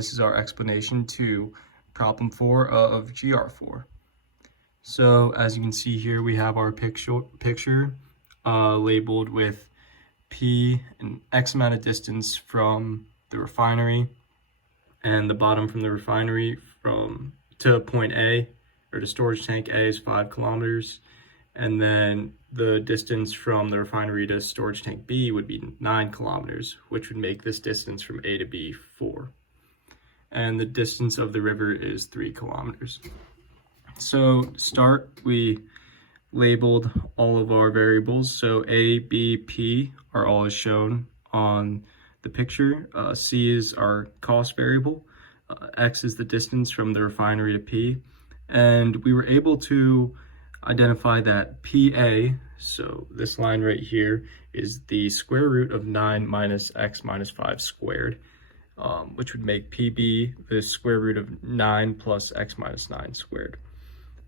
This is our explanation to problem 4 of GR4. So as you can see here, we have our picture labeled with P and X amount of distance from the refinery, and the bottom from the refinery to point A, or to storage tank A, is 5 kilometers. And then the distance from the refinery to storage tank B would be 9 kilometers, which would make this distance from A to B 4. And the distance of the river is 3 kilometers. So to start, we labeled all of our variables. So A, B, P are all as shown on the picture. C is our cost variable. X is the distance from the refinery to P. And we were able to identify that PA, so this line right here, is the square root of 9 minus x minus 5 squared, which would make PB the square root of 9 plus x minus 9 squared.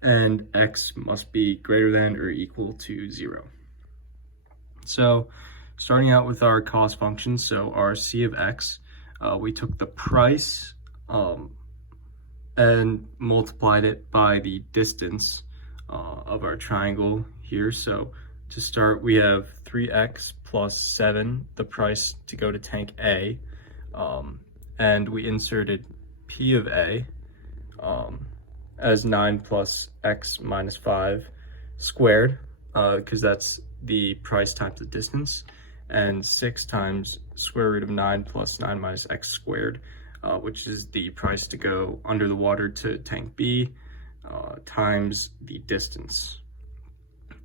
And x must be greater than or equal to 0. So starting out with our cost function, so our C of x, we took the price and multiplied it by the distance of our triangle here. So to start, we have 3x plus 7, the price to go to tank A, and we inserted P of A as 9 plus x minus 5 squared, because that's the price times the distance, and 6 times square root of 9 plus 9 minus x squared, which is the price to go under the water to tank B, times the distance.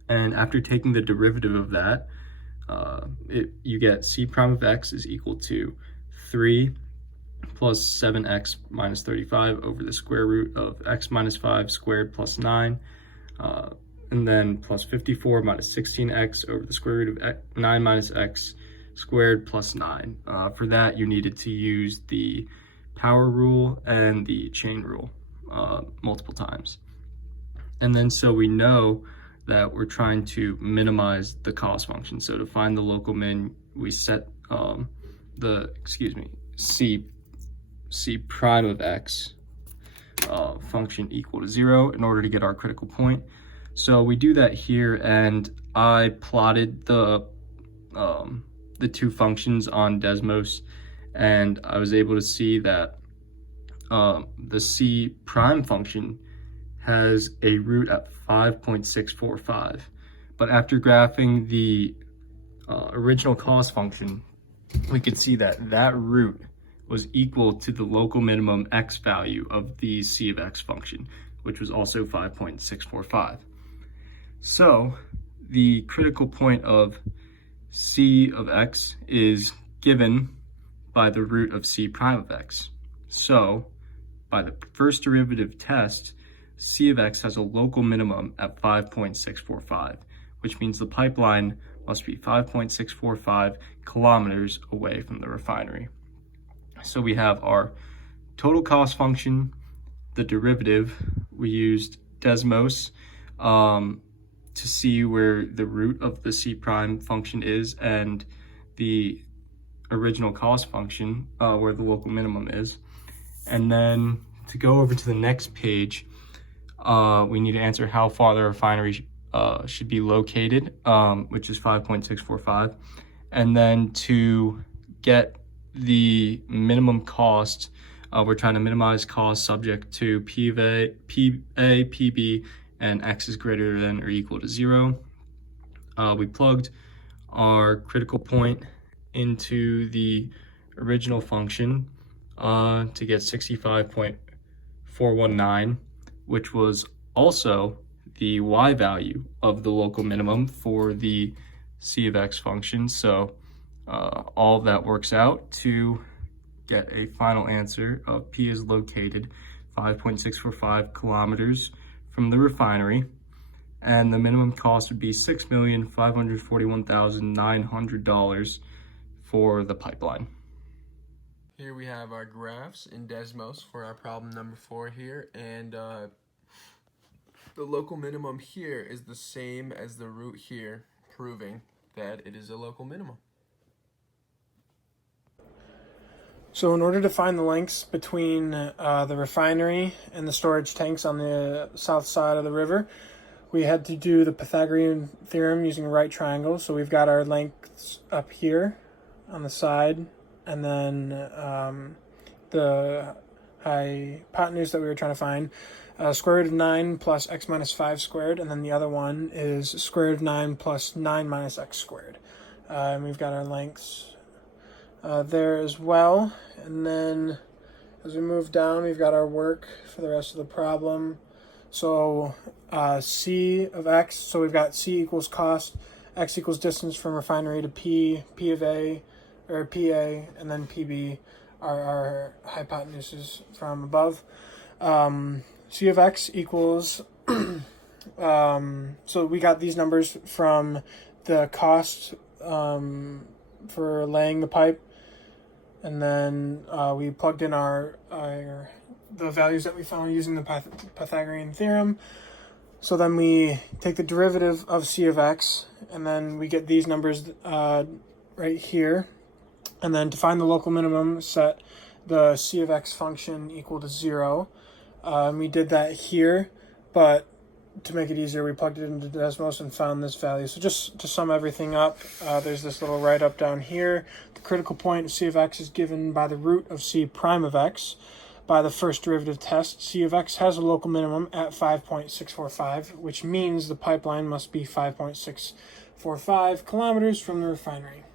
And after taking the derivative of that, you get C prime of x is equal to 3 plus 7x minus 35 over the square root of x minus 5 squared plus 9, and then plus 54 minus 16x over the square root of 9 minus x squared plus 9. For that, you needed to use the power rule and the chain rule multiple times. And then so we know that we're trying to minimize the cost function. So to find the local min, we set C prime of x function equal to 0 in order to get our critical point. So we do that here, and I plotted the two functions on Desmos, and I was able to see that the C prime function has a root at 5.645, but after graphing the original cost function, we could see that that root was equal to the local minimum x value of the C of x function, which was also 5.645. So the critical point of C of x is given by the root of C prime of x. So by the first derivative test, C of x has a local minimum at 5.645, which means the pipeline must be 5.645 kilometers away from the refinery. So we have our total cost function, the derivative. We used Desmos to see where the root of the C prime function is, and the original cost function where the local minimum is. And then to go over to the next page, we need to answer how far the refinery should be located, which is 5.645. And then to get the minimum cost, we're trying to minimize cost subject to PA, PB, and x is greater than or equal to 0. We plugged our critical point into the original function to get 65.419, which was also the y value of the local minimum for the C of x function. So all of that works out to get a final answer of P is located 5.645 kilometers from the refinery, and the minimum cost would be $6,541,900 for the pipeline. Here we have our graphs in Desmos for our problem number 4 here, and the local minimum here is the same as the root here, proving that it is a local minimum. So in order to find the lengths between the refinery and the storage tanks on the south side of the river, we had to do the Pythagorean theorem using a right triangle. So we've got our lengths up here on the side, and then the hypotenuse that we were trying to find, square root of 9 plus x minus 5 squared, and then the other one is square root of 9 plus 9 minus x squared. And we've got our lengths there as well. And then as we move down, we've got our work for the rest of the problem. So C of x, so we've got C equals cost, x equals distance from refinery to P, P of A, or PA, and then PB are our hypotenuses from above. C of x equals, so we got these numbers from the cost for laying the pipe, and then we plugged in the values that we found using the Pythagorean theorem. So then we take the derivative of C of x, and then we get these numbers right here. And then to find the local minimum, set the C of x function equal to 0. And we did that here, but to make it easier, we plugged it into Desmos and found this value. So just to sum everything up, there's this little write-up down here. The critical point of C of x is given by the root of C prime of x. By the first derivative test, C of x has a local minimum at 5.645, which means the pipeline must be 5.645 kilometers from the refinery.